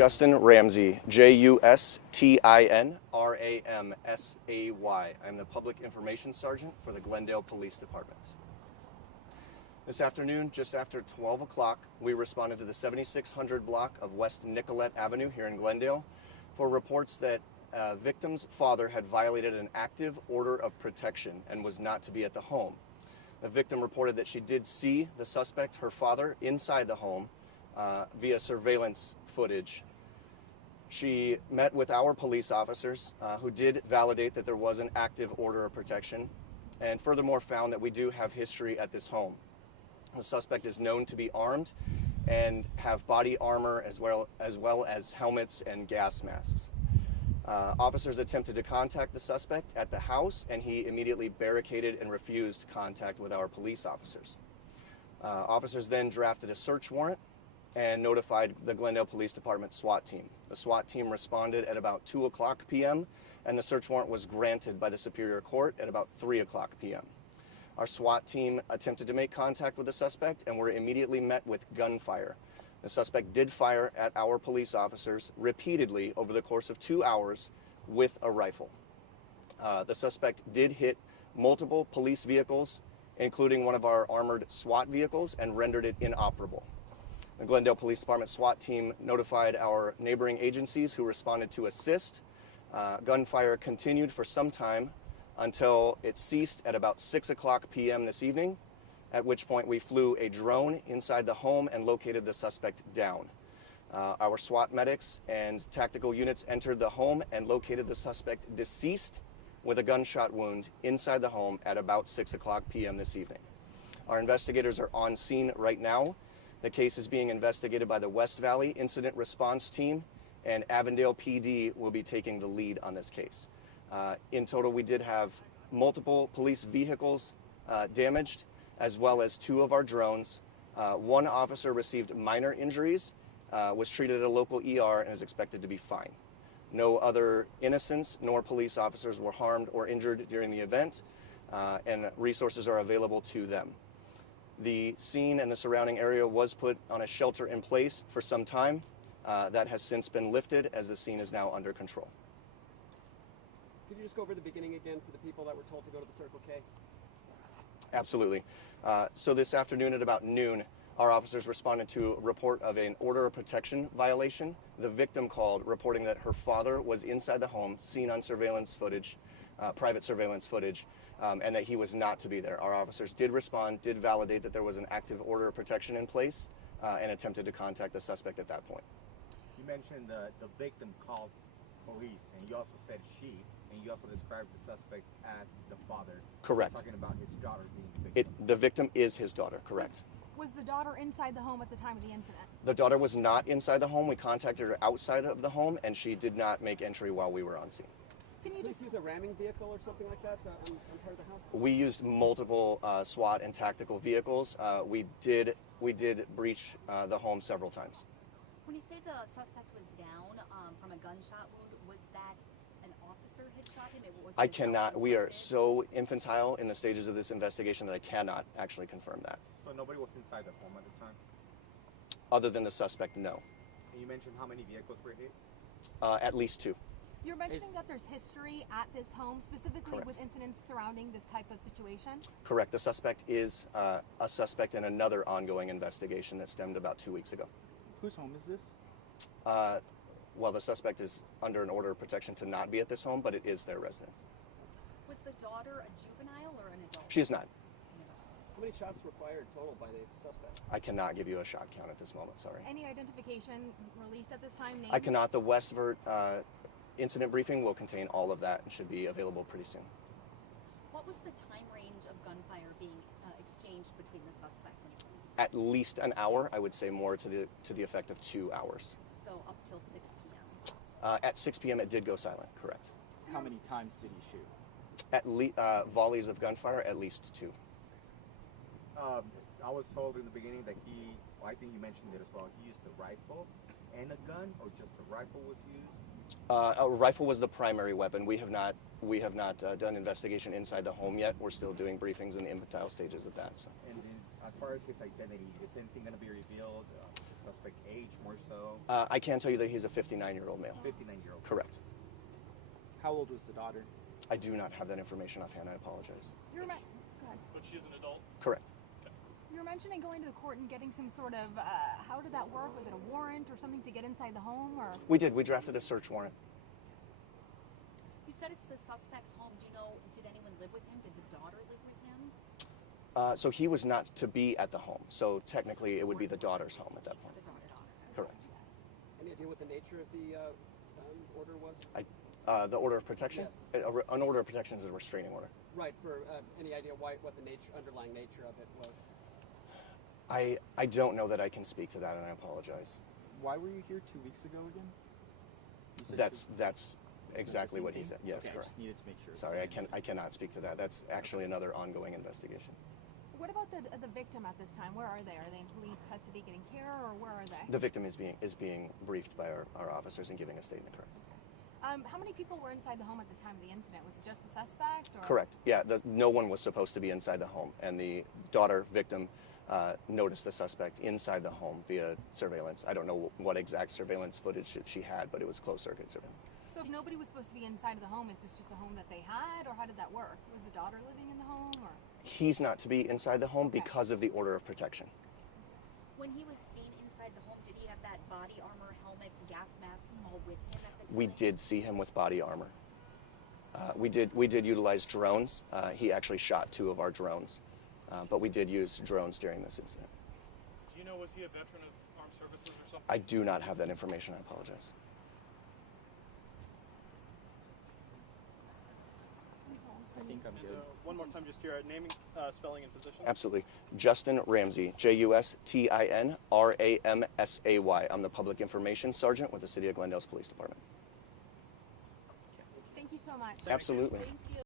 Justin Ramsey, Justinramsay. I'm the Public Information Sergeant for the Glendale Police Department. This afternoon, just after 12 o'clock, we responded to the 7600 block of West Nicollet Avenue here in Glendale for reports that a victim's father had violated an active order of protection and was not to be at the home. The victim reported that she did see the suspect, her father, inside the home via surveillance footage. She met with our police officers who did validate that there was an active order of protection and furthermore found that we do have history at this home. The suspect is known to be armed and have body armor as well as helmets and gas masks. Officers attempted to contact the suspect at the house, and he immediately barricaded and refused contact with our police officers. Officers then drafted a search warrant and notified the Glendale Police Department SWAT team. The SWAT team responded at about 2 o'clock p.m., and the search warrant was granted by the Superior Court at about 3 o'clock p.m. Our SWAT team attempted to make contact with the suspect and were immediately met with gunfire. The suspect did fire at our police officers repeatedly over the course of 2 hours with a rifle. The suspect did hit multiple police vehicles, including one of our armored SWAT vehicles, and rendered it inoperable. The Glendale Police Department SWAT team notified our neighboring agencies who responded to assist. Gunfire continued for some time until it ceased at about 6 o'clock p.m. this evening, at which point we flew a drone inside the home and located the suspect down. Our SWAT medics and tactical units entered the home and located the suspect deceased with a gunshot wound inside the home at about 6 o'clock p.m. this evening. Our investigators are on scene right now. The case is being investigated by the West Valley Incident Response Team, and Avondale PD will be taking the lead on this case. In total, we did have multiple police vehicles damaged, as well as 2 of our drones. One officer received minor injuries, was treated at a local ER, and is expected to be fine. No other innocents nor police officers were harmed or injured during the event, and resources are available to them. The scene and the surrounding area was put on a shelter in place for some time. That has since been lifted as the scene is now under control. Could you just go over the beginning again for the people that were told to go to the Circle K? Absolutely. So this afternoon at about noon, our officers responded to a report of an order of protection violation. The victim called reporting that her father was inside the home, seen on surveillance footage, private surveillance footage, and that he was not to be there. Our officers did respond, did validate that there was an active order of protection in place, and attempted to contact the suspect at that point. You mentioned the victim called police, and you also said she, and you also described the suspect as the father. Correct. You're talking about his daughter being the victim. The victim is his daughter, correct. Was the daughter inside the home at the time of the incident? The daughter was not inside the home. We contacted her outside of the home, and she did not make entry while we were on scene. Can you just use a ramming vehicle or something like that on part of the house? We used multiple SWAT and tactical vehicles. We did breach the home several times. When you say the suspect was down from a gunshot wound, was that an officer had shot him? I cannot. We are so infantile in the stages of this investigation that I cannot actually confirm that. So nobody was inside the home at the time? Other than the suspect, no. And you mentioned how many vehicles were hit? At least 2. You're mentioning that there's history at this home, specifically Correct. with incidents surrounding this type of situation? Correct. The suspect is a suspect in another ongoing investigation that stemmed about 2 weeks ago. Whose home is this? Well, the suspect is under an order of protection to not be at this home, but it is their residence. Was the daughter a juvenile or an adult? She is not. How many shots were fired total by the suspect? I cannot give you a shot count at this moment, sorry. Any identification released at this time? Names? I cannot. The Westvert incident briefing will contain all of that and should be available pretty soon. What was the time range of gunfire being exchanged between the suspect and police? At least an hour. I would say more to the effect of 2 hours. So up till 6 p.m. At 6 p.m. it did go silent, correct. How many times did he shoot? At volleys of gunfire, at least 2. I was told in the beginning that I think you mentioned it as well, he used a rifle and a gun, or just the rifle was used? A rifle was the primary weapon. We have not done investigation inside the home yet. We're still doing briefings in the infantile stages of that. So. And then, as far as his identity, is anything going to be revealed? suspect age more so? I can tell you that he's a 59-year-old male. 59-year-old. Correct. How old was the daughter? I do not have that information offhand. I apologize. Go ahead. But she is an adult. Correct. You were mentioning going to the court and getting some sort of, how did that work? Was it a warrant or something to get inside the home, or? We did. We drafted a search warrant. You said it's the suspect's home. Do you know, did anyone live with him? Did the daughter live with him? So he was not to be at the home. So technically, it would be the daughter's home at that point. The daughter's home. Correct. Any idea what the nature of the order was? The order of protection? Yes. An order of protection is a restraining order. Right. For any idea what the underlying nature of it was? I don't know that I can speak to that, and I apologize. Why were you here 2 weeks ago again? You said That's exactly what he said. Yes, okay, I correct. just needed to make sure. Sorry, I cannot speak to that. That's actually another ongoing investigation. What about the victim at this time? Where are they? Are they in police custody getting care, or where are they? The victim is being briefed by our officers and giving a statement. Correct. How many people were inside the home at the time of the incident? Was it just the suspect? Or? Correct. Yeah. No one was supposed to be inside the home, and the daughter victim noticed the suspect inside the home via surveillance. I don't know what exact surveillance footage she had, but it was closed circuit surveillance. So if nobody was supposed to be inside of the home, is this just a home that they had, or how did that work? Was the daughter living in the home, or? He's not to be inside the home Okay. because of the order of protection. When he was seen inside the home, did he have that body armor, helmets, gas masks all with him at the time? We did see him with body armor. We did utilize drones. He actually shot 2 of our drones, but we did use drones during this incident. Do you know, was he a veteran of armed services or something? I do not have that information. I apologize. I think I'm And good. one more time, just here, naming, spelling, and position. Absolutely. Justin Ramsey, Justin Ramsay. I'm the Public Information Sergeant with the City of Glendale's Police Department. Thank you so much. Absolutely. Thank you.